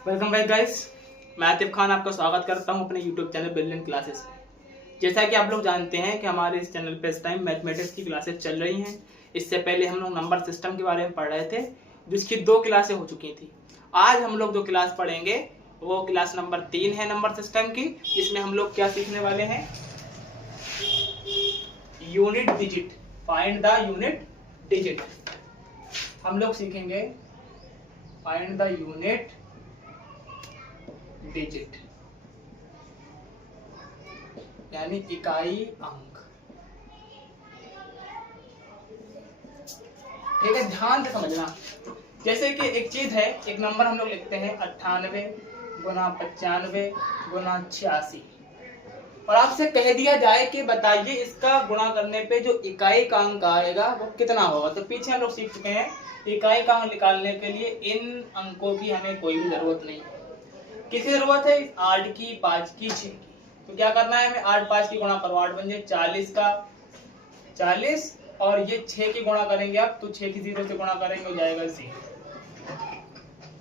Welcome back guys, मैं आतिफ खान आपका स्वागत करता हूं अपने YouTube चैनल ब्रिलियंट क्लासेस में। जैसा कि आप लोग जानते हैं कि हमारे इस चैनल पे इस टाइम मैथमेटिक्स की क्लासेस चल रही हैं। इससे पहले हम लोग नंबर सिस्टम के बारे में पढ़ रहे थे, जिसकी 2 क्लासें हो चुकी थी। आज हम लोग जो क्लास पढ़ेंगे वो क्लास नंबर 3 है नंबर सिस्टम की, जिसमें हम लोग क्या सीखने वाले हैं, unit digit, find the unit digit. हम लोग सीखेंगे फाइंड द यूनिट डिजिट यानी इकाई अंक। ठीक है, ध्यान से समझना। जैसे कि एक चीज है, एक नंबर हम लोग लिखते हैं 98 गुना 95 गुना 86, और आपसे कह दिया जाए कि बताइए इसका गुणा करने पे जो इकाई का अंक आएगा वो कितना होगा। तो पीछे हम लोग सीख चुके हैं इकाई का अंक निकालने के लिए इन अंकों की हमें कोई भी जरूरत नहीं है। किसकी जरूरत है? 8 की, 5 की, 6 की। तो क्या करना है हमें, 8 5 की गुणा करो, 8 बन जाए 40 का 40, और ये 6 की गुणा करेंगे आप, तो 6 की 0 से गुणा करेंगे हो जाएगा 0।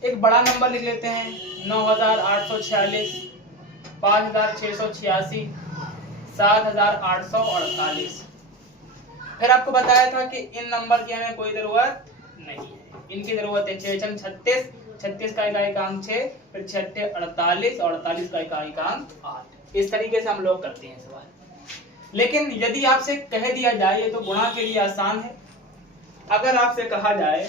एक बड़ा नंबर लिख लेते हैं 9846, 5686, 7848। फिर आपको बताया था कि इन नंबर की हमें कोई जरूरत नहीं है, इनकी जरूरत है 6 36, 36 का इकाई का अंक 6, फिर 6 48 और 48 का इकाई का अंक 8। इस तरीके से हम लोग करते हैं सवाल। लेकिन यदि आपसे कह दिया जाए, ये तो गुणा के लिए आसान है, अगर आपसे कहा जाए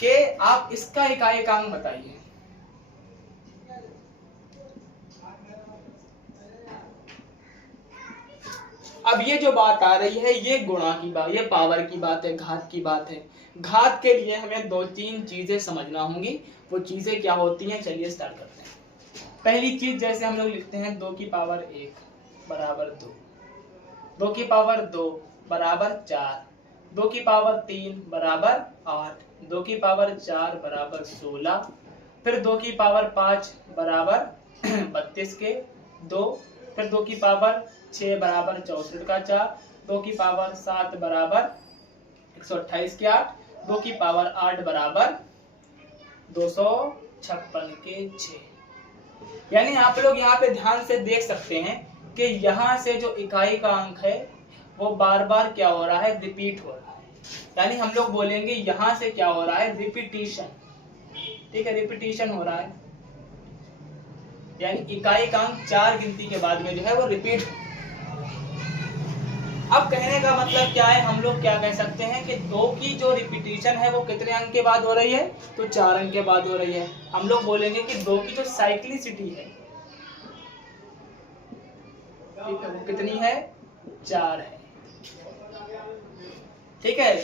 कि आप इसका इकाई का अंक बताइए, अब ये जो बात आ रही है ये गुणा की बात, ये पावर की बात है, घात की बात है। घात के लिए हमें 2-3 चीजें समझना होंगी। वो चीजें क्या होती हैं, चलिए स्टार्ट करते हैं। पहली चीज, जैसे हम लोग लिखते हैं 2 की पावर 1 बराबर 2, 2 की पावर 2 बराबर 4, 2 की पावर 3 बराबर 8, 2 की पावर 4 बराबर 16, फिर 2 की पावर 5 बराबर 32 के 2, फिर 2 की पावर 6 बराबर 64 का 4, 2 की पावर 7 बराबर 128 के 8, 2 की पावर 8 बराबर 256 के 6। यानी आप लोग यहाँ पे ध्यान से देख सकते हैं कि यहाँ से जो इकाई का अंक है वो बार बार क्या हो रहा है, रिपीट हो रहा है। यानी हम लोग बोलेंगे यहाँ से क्या हो रहा है, रिपीटिशन। ठीक है, रिपीटिशन हो रहा है, यानी इकाई का अंक 4 गिनती के बाद में जो है वो रिपीट। अब कहने का मतलब क्या है, हम लोग क्या कह सकते हैं कि 2 की जो रिपीटिशन है वो कितने अंक के बाद हो रही है, तो 4 अंक के बाद हो रही है। हम लोग बोलेंगे कि 2 की जो साइक्लिसिटी है, ठीक है, वो कितनी है, 4 है। ठीक है,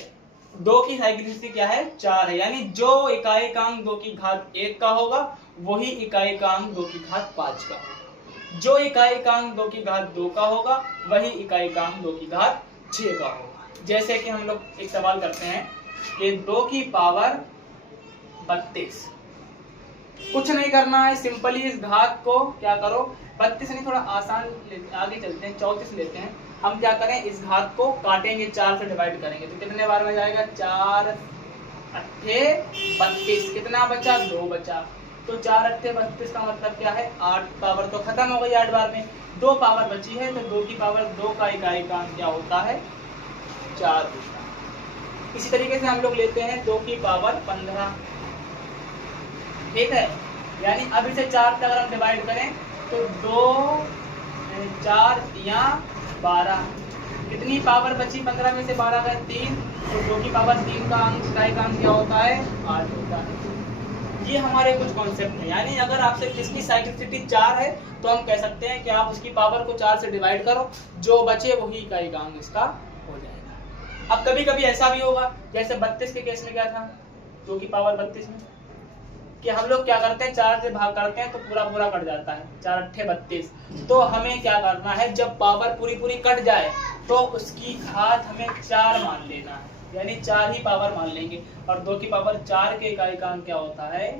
2 की साइक्लिसिटी क्या है, 4 है। यानी जो इकाई का अंक 2 की घात 1 का होगा वही इकाई का अंक 2 की घात 5 का होगा। जो इकाई का अंक 2 की घात 2 का होगा वही इकाई का अंक 2 की घात 6 का होगा। जैसे कि हम लोग एक सवाल करते हैं कि 2 की पावर 32, कुछ नहीं करना है, सिंपली इस घात को क्या करो, 32 नहीं, थोड़ा आसान आगे चलते हैं, 34 लेते हैं। हम क्या करें, इस घात को काटेंगे, 4 से डिवाइड करेंगे, तो कितने बार में जाएगा, 4 अट्ठे 32, कितना बचा, 2 बचा। तो 4 अट्ठे 32 का मतलब क्या है, 8 पावर तो खत्म हो गई 8 बार में, 2 पावर बची है, तो 2 की पावर 2 का इकाई का अंक क्या होता है, 4 होता है। इसी तरीके से हम लोग लेते हैं 2 की पावर 15। ठीक है, यानी अब इसे 4 से अगर हम डिवाइड करें तो 2 4 या 12, कितनी पावर बची 15 में से 12 गए 3, तो 2 की पावर 3 का अंक, इकाई का अंक क्या होता है, 8 होता है। ये हमारे कुछ कॉन्सेप्ट है। यानी अगर आपसे किसकी साइक्लिसिटी 4 है तो हम कह सकते हैं कि आप उसकी पावर को 4 से डिवाइड करो, जो बचे वही इकाई का अंक इसका हो जाएगा। अब कभी कभी ऐसा भी होगा, जैसे 32 के केस में क्या था, 2 की पावर 32 में कि हम लोग क्या करते हैं, 4 से भाग करते हैं तो पूरा पूरा कट जाता है, 4 अट्ठे 32। तो हमें क्या करना है, जब पावर पूरी पूरी कट जाए तो उसकी घात हमें 4 मान लेना है, यानी 4 ही पावर मान लेंगे, और 2 की पावर 4 के इकाई का अंक क्या होता है,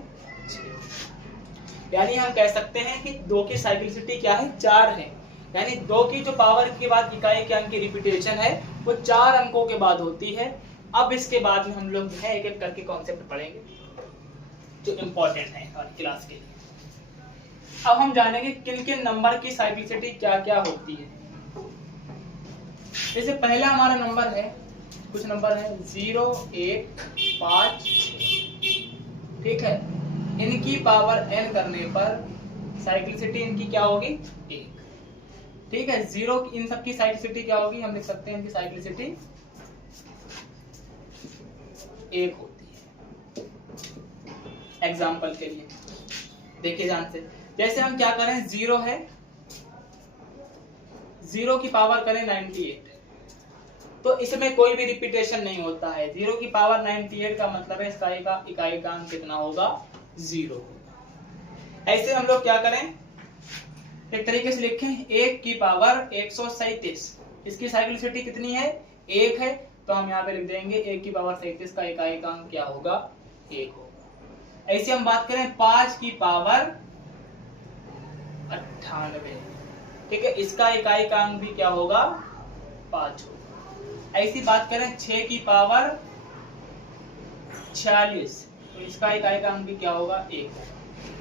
6। यानी हम कह सकते हैं कि 2 की साइक्लिसिटी क्या है, 4 है। यानी 2 की जो पावर के बाद इकाई के अंक की रिपीटेशन है वो 4 अंकों के बाद होती है। अब इसके बाद में हम लोग जो है एक एक करके कॉन्सेप्ट पढ़ेंगे जो इम्पोर्टेंट है हमारी क्लास के लिए। अब हम जानेंगे किन किन नंबर की साइक्लिसिटी क्या क्या होती है। जैसे पहला हमारा नंबर है, कुछ नंबर है 0, 1, 5, 6, ठीक है। इनकी पावर n करने पर साइक्लिसिटी इनकी क्या होगी 1, ठीक है। 0 इन सब की साइक्लिसिटी क्या होगी, हम लिख सकते हैं इनकी साइक्लिसिटी 1 होती है। एग्जाम्पल के लिए देखिए ध्यान से, जैसे हम क्या करें 0 है, 0 की पावर करें 98, तो इसमें कोई भी रिपीटेशन नहीं होता है। 0 की पावर 98 का मतलब है इसका इकाई का अंक कितना होगा 0। ऐसे हम लोग क्या करें, एक तरीके से लिखें 1 की पावर 137, इसकी साइक्लिसिटी कितनी है 1 है, तो हम यहाँ पे लिख देंगे 1 की पावर 37 का इकाई का अंक क्या होगा 1 होगा। ऐसे हम बात करें 5 की पावर 98, ठीक है, इसका इकाई का अंक भी क्या होगा 5 होगा। ऐसी बात करें 6 की पावर 46, तो इसका इकाई का अंक भी क्या होगा 1 होगा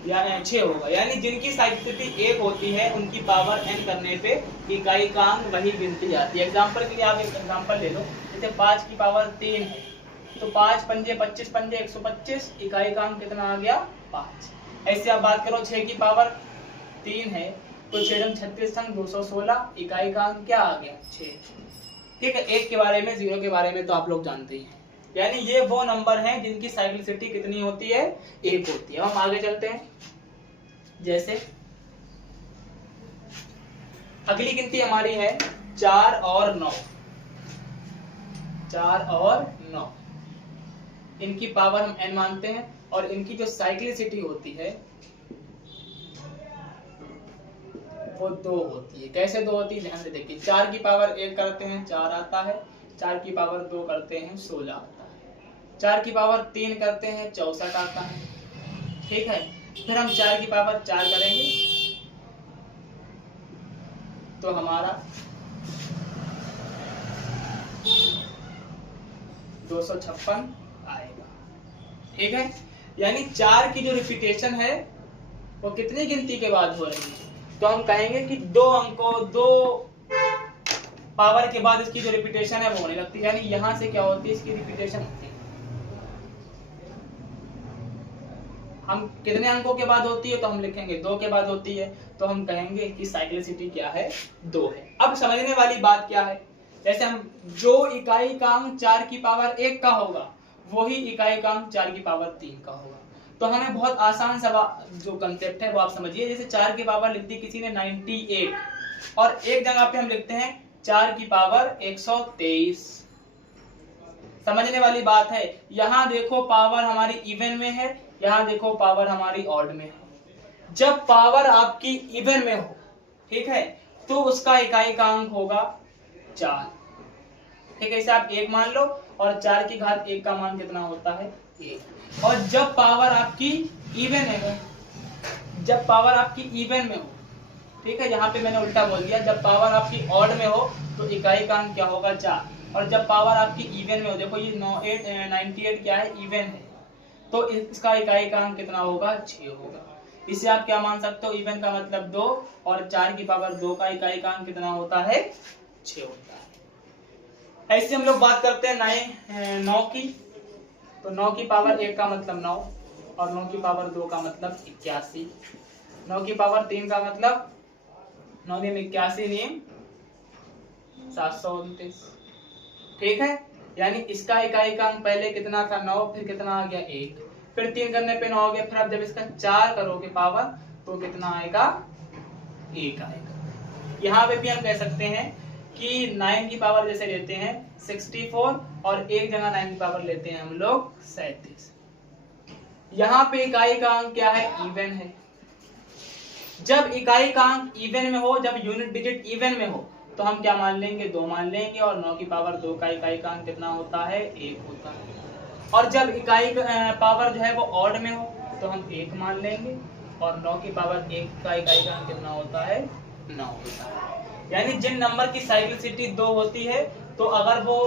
या 6 होगा। यानी जिनकी साइक्लिसिटी 1 होती है उनकी पावर n करने पे इकाई का अंक वही गिनती जाती है। एग्जांपल के लिए आप एक एग्जांपल ले लो, जैसे 5 की पावर 3 है, तो 5 पंजे 25 पंजे 125, इकाई का अंक कितना आ गया 5। ऐसे आप बात करो 6 की पावर 3 है, तो 6 36 216, इकाई का अंक क्या आ गया 6, ठीक है। 1 के बारे में 0 के बारे में तो आप लोग जानते ही हैं। यानी ये वो नंबर हैं जिनकी साइक्लिसिटी कितनी होती है 1 होती है। हम आगे चलते हैं, जैसे अगली गिनती हमारी है 4 और 9, 4 और 9, इनकी पावर हम n मानते हैं और इनकी जो साइक्लिसिटी होती है वो 2 होती है। कैसे 2 होती है ध्यान से देखिए, 4 की पावर 1 करते हैं 4 आता है, 4 की पावर 2 करते हैं 16 आता है, 4 की पावर 3 करते हैं 64 आता है, ठीक है। फिर हम 4 की पावर 4 करेंगे तो हमारा 256 आएगा, ठीक है। यानी 4 की जो रिपीटेशन है वो कितनी गिनती के बाद हो रही है, तो हम कहेंगे कि 2 अंकों 2 पावर के बाद इसकी जो रिपीटेशन है वो होने लगती है। यानी यहां से क्या होती है इसकी रिपीटेशन होती है। हम कितने अंकों के बाद होती है, तो हम लिखेंगे 2 के बाद होती है, तो हम कहेंगे कि साइक्लिसिटी क्या है 2 है। अब समझने वाली बात क्या है, जैसे हम जो इकाई का अंक 4 की पावर 1 का होगा वही इकाई का अंक 4 की पावर 3 का होगा। तो हमें बहुत आसान सा जो कंसेप्ट है वो आप समझिए। जैसे 4 की पावर लिख दी किसी ने 98 और एक जगह पे हम लिखते हैं 4 की पावर 123। समझने वाली बात है, यहाँ देखो पावर हमारी इवन में है, यहाँ देखो पावर हमारी ऑड में है। जब पावर आपकी इवन में हो, ठीक है, तो उसका इकाई का अंक होगा 4, ठीक है। इसे आप 1 मान लो और 4 की घात 1 का मान कितना होता है 1। और जब पावर आपकी इवन है, जब पावर आपकी इवन में हो, ठीक है, यहाँ पे मैंने उल्टा बोल दिया, जब पावर आपकी ऑड में हो तो इकाई का अंक क्या होगा 4, और जब पावर आपकी इवन में हो, देखो ये 98 क्या है इवन है, तो इसका इकाई का अंक कितना होगा 6 होगा। इसे आप क्या मान सकते हो, इवन का मतलब 2 और 4 की पावर 2 का इकाई का अंक कितना होता है 6 होता है। ऐसे हम लोग बात करते हैं 9 की, तो 9 की पावर 1 का मतलब 9 और 9 की पावर 2 का मतलब 81, 9 की पावर 3 का मतलब 9 नियम 81 नियम 729, ठीक है। यानी इसका इकाई का अंक पहले कितना था 9, फिर कितना आ गया 1, फिर 3 करने पे 9 हो गया, फिर आप जब इसका 4 करोगे पावर तो कितना आएगा 1 आएगा। यहाँ पे भी हम कह सकते हैं कि 9 की पावर जैसे लेते हैं 64 और एक जगह 9 की पावर लेते हैं हम लोग 37। यहाँ पे इकाई का अंक क्या है इवन है। जब इकाई का अंक इवन में हो, जब यूनिट डिजिट इवन में हो, तो हम क्या मान लेंगे 2 मान लेंगे, और 9 की पावर 2 का इकाई का अंक कितना होता है 1 होता है। और जब इकाई पावर जो है वो ऑड में हो तो हम 1 मान लेंगे, और 9 की पावर 1 का इकाई का अंक कितना होता है 9 होता है। यानी जिन नंबर की साइक्लिसिटी 2 होती है, तो अगर वो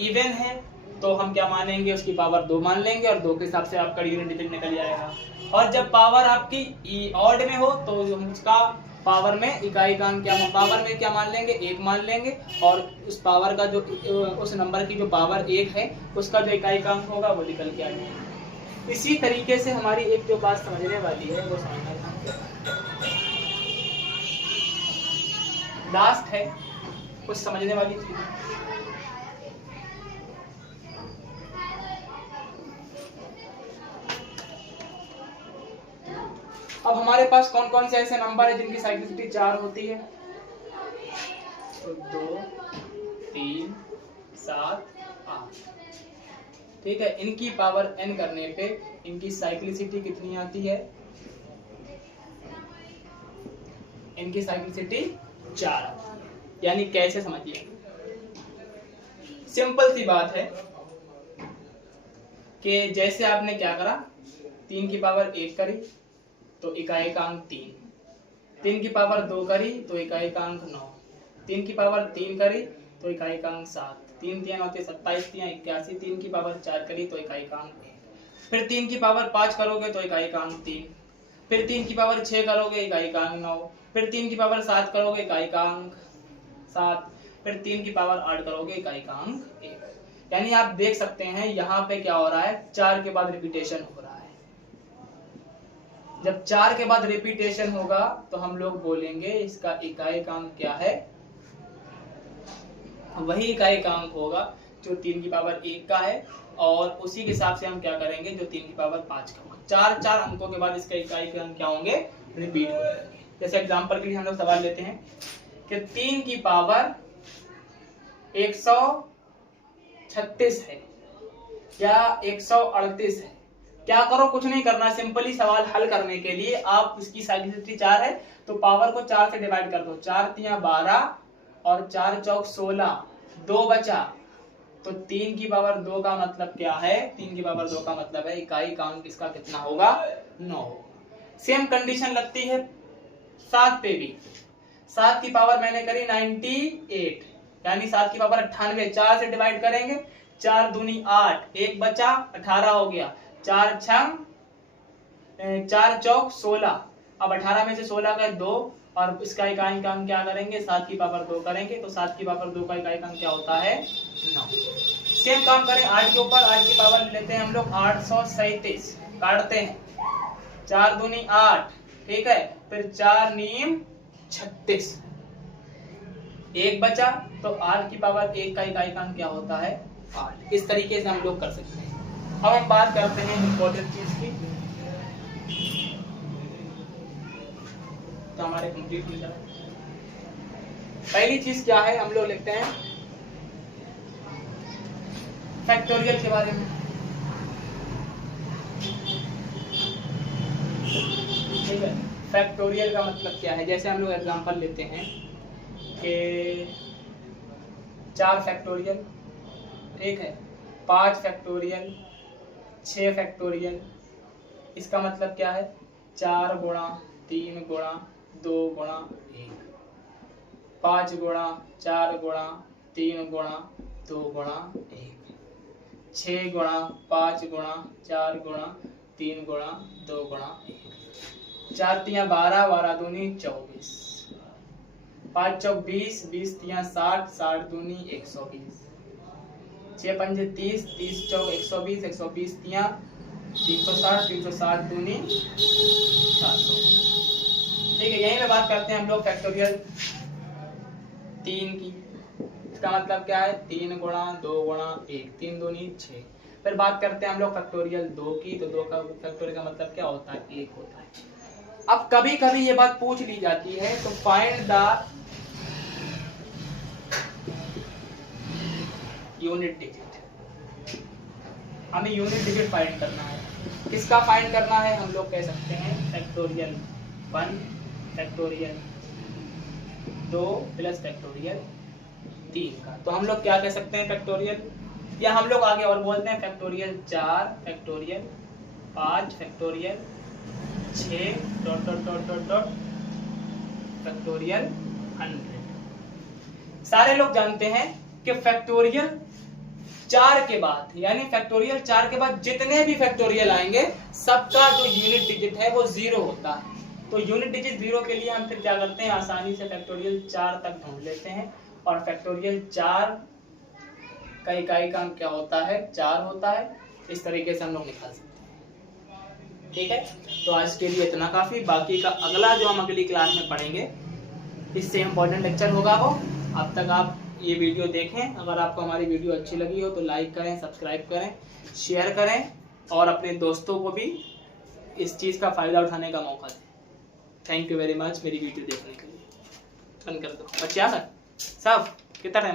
इवन है तो हम क्या मानेंगे, उसकी पावर 2 मान लेंगे और 2 के हिसाब से आपका यूनिट डिजिट निकल जाएगा। और जब पावर आपकी ऑड में हो तो हम उसका पावर में इकाई का अंक क्या, पावर में क्या मान लेंगे, 1 मान लेंगे, और उस पावर का जो उस नंबर की जो पावर 1 है उसका जो इकाई का अंक होगा वो निकल के आ जाएगा। इसी तरीके से हमारी एक जो बात समझने वाली है वो समझना लास्ट है, कुछ समझने वाली चीज। अब हमारे पास कौन कौन से ऐसे नंबर है जिनकी साइक्लिसिटी 4 होती है, तो 2, 3, 7, 8। ठीक है, इनकी पावर n करने पे इनकी साइक्लिसिटी कितनी आती है, इनकी साइक्लिसिटी 4 आती है। यानी कैसे समझिए, सिंपल सी बात है कि जैसे आपने क्या करा, 3 की पावर 1 करी तो इकाई का अंक 3, 3 की पावर 2 करी तो इकाई का अंक 9, 3 की पावर 3 करी तो इकाई का अंक 7, 3 3 होते 27, 3 81, 3 की पावर 4 करी तो इकाई का अंक 1, फिर 3 की पावर 5 करोगे तो इकाई का अंक 3, फिर 3 की पावर 6 करोगे इकाई का अंक 9, फिर 3 की पावर 7 करोगे इकाई का अंक 7, फिर 3 की पावर 8 करोगे इकाई का अंक 1। यानी आप देख सकते हैं यहाँ पे क्या हो रहा है, 4 के बाद रिपीटेशन हो रहा है। जब 4 के बाद रिपीटेशन होगा तो हम लोग बोलेंगे इसका इकाई का अंक क्या है, वही इकाई का अंक होगा जो 3 की पावर 1 का है, और उसी के हिसाब से हम क्या करेंगे, जो 3 की पावर 5 का होगा। 4 अंकों के बाद इसका इकाई के अंक क्या होंगे, रिपीट हो जाएंगे। जैसे एग्जांपल के लिए हम लोग सवाल लेते हैं कि 3 की पावर 136 है या 138 है। क्या करो, कुछ नहीं करना, सिंपली सवाल हल करने के लिए आप इसकी साइक्लिसिटी 4 है तो पावर को 4 से डिवाइड कर दो, 4 3 12 और 4 चौक 16, 2 बचा, तो 3 की पावर 2 का मतलब क्या है, 3 की पावर 2 का मतलब है इकाई का अंक इसका कितना होगा, 9। सेम कंडीशन लगती है 7 पे भी। 7 की पावर मैंने करी 98, यानी 7 की पावर 98, 4 से डिवाइड करेंगे, 4 दूनी 8, 1 बचा 18 हो गया, 4 चौक 16, अब 18 में से 16 गए 2, और इसका इकाई का अंक क्या करेंगे, 7 की पावर 2 करेंगे, तो 7 की पावर 2 का इकाई का अंक क्या होता है, 9। सेम काम करें 8 के ऊपर, 8 की पावर लेते हैं हम लोग 837, काटते हैं, 4 दूनी 8, ठीक है, फिर 4 नीम 36, 1 बचा, तो 8 की पावर 1 का इकाई का अंक क्या होता है, 8। इस तरीके से हम लोग कर सकते हैं। अब हम बात करते हैं इम्पोर्टेंट चीज की, तो हमारे कंप्लीट हो जाए। पहली चीज क्या है, हम लोग लिखते हैं फैक्टोरियल के बारे में। ठीक है, फैक्टोरियल का मतलब क्या है, जैसे हम लोग एग्जांपल लेते हैं कि 4 फैक्टोरियल, ठीक है, 5 फैक्टोरियल, 6 फैक्टोरियल। इसका मतलब क्या है, 4 गुणा 3 गुणा 2 गुणा 1, 5 गुणा 4 गुणा 3 गुणा 2 गुणा 1, 6 गुणा 5 गुणा 4 गुणा 3 गुणा 2 गुणा 1, 4 3 12, 12 दूनी 24, 5 चौक 20, 20 3 60, 60 दूनी 120, 6 पंजे 30, 30 चौक 120, 120 3 360, 360 दूनी 700। ठीक है, यहीं पे बात करते हैं हम लोग फैक्टोरियल 3 की। इसका मतलब क्या है, 3 गुणा 2 गुणा 1, 3 दूनी 6। फिर बात करते हैं हम लोग फैक्टोरियल 2 की, तो 2 का फैक्टोरियल का मतलब क्या होता है, 1 होता है। अब कभी कभी ये बात पूछ ली जाती है, तो फाइंड द यूनिट डिजिट, हमें यूनिट डिजिट फाइंड करना है। किसका फाइंड करना है, हम लोग कह सकते हैं फैक्टोरियल 1 फैक्टोरियल 2 प्लस फैक्टोरियल 3 का। तो हम लोग क्या कह सकते हैं, फैक्टोरियल, या हम लोग आगे और बोलते हैं factorial 4 factorial 5 factorial 6 dot dot dot dot dot factorial 100। सारे लोग जानते हैं कि फैक्टोरियल 4 के बाद, यानी फैक्टोरियल 4 के बाद जितने भी फैक्टोरियल आएंगे सबका जो यूनिट डिजिट है वो 0 होता है। तो यूनिट डिजिट 0 के लिए हम फिर क्या करते हैं, आसानी से फैक्टोरियल 4 तक ढूंढ लेते हैं, और फैक्टोरियल 4 का इकाई काम क्या होता है, 4 होता है। इस तरीके से हम लोग निकाल सकते हैं। ठीक है, तो आज के लिए इतना काफी। बाकी का अगला जो हम अगली क्लास में पढ़ेंगे इससे इम्पोर्टेंट लेक्चर होगा वो। अब तक आप ये वीडियो देखें, अगर आपको हमारी वीडियो अच्छी लगी हो तो लाइक करें, सब्सक्राइब करें, शेयर करें, और अपने दोस्तों को भी इस चीज़ का फ़ायदा उठाने का मौका दें। थैंक यू वेरी मच मेरी वीडियो देखने के लिए। बंद कर दो बच्चे, आ सब कितना टाइम